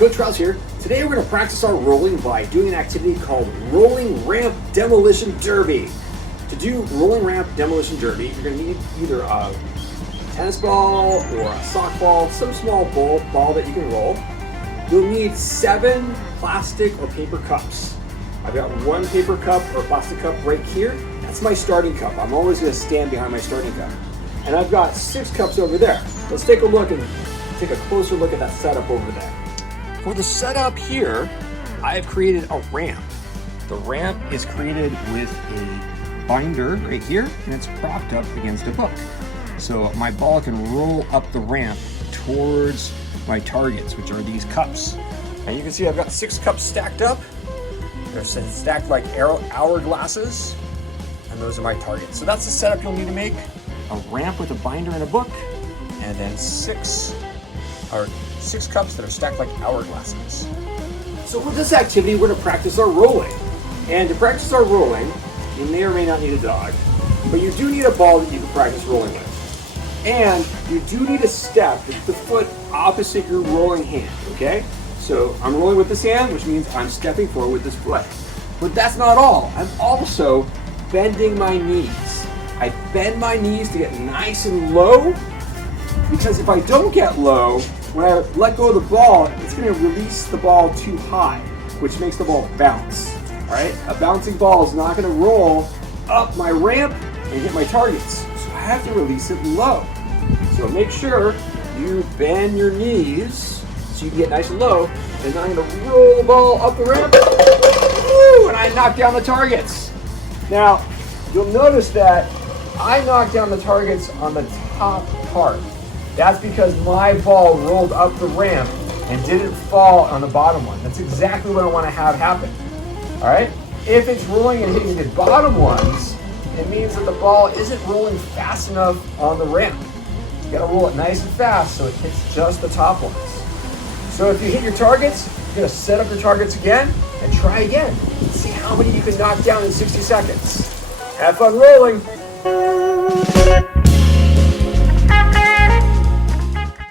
Coach Rouse here. Today we're going to practice our rolling by doing an activity called Rolling Ramp Demolition Derby. To do Rolling Ramp Demolition Derby, you're going to need either a tennis ball or a sock ball, some small ball that you can roll. You'll need 7 plastic or paper cups. I've got 1 paper cup or plastic cup right here. That's my starting cup. I'm always going to stand behind my starting cup. And I've got 6 cups over there. Let's take a look and take a closer look at that setup over there. For the setup here, I've created a ramp. The ramp is created with a binder right here, and it's propped up against a book. So my ball can roll up the ramp towards my targets, which are these cups. And you can see I've got 6 cups stacked up. They're stacked like hourglasses, and those are my targets. So that's the setup you'll need to make. A ramp with a binder and a book, and then 6 cups that are stacked like hourglasses. So for this activity, we're going to practice our rolling. And to practice our rolling, you may or may not need a dog, but you do need a ball that you can practice rolling with. And you do need a step, the foot opposite your rolling hand, okay? So I'm rolling with this hand, which means I'm stepping forward with this foot. But that's not all. I'm also bending my knees. I bend my knees to get nice and low, because if I don't get low, when I let go of the ball, it's going to release the ball too high, which makes the ball bounce. All right? A bouncing ball is not going to roll up my ramp and hit my targets. So I have to release it low. So make sure you bend your knees so you can get nice and low. And I'm going to roll the ball up the ramp. Woo, and I knock down the targets. Now, you'll notice that I knocked down the targets on the top part. That's because my ball rolled up the ramp and didn't fall on the bottom one. That's exactly what I want to have happen. All right? If it's rolling and hitting the bottom ones, it means that the ball isn't rolling fast enough on the ramp. You gotta roll it nice and fast so it hits just the top ones. So if you hit your targets, you're gonna set up your targets again and try again. See how many you can knock down in 60 seconds. Have fun rolling.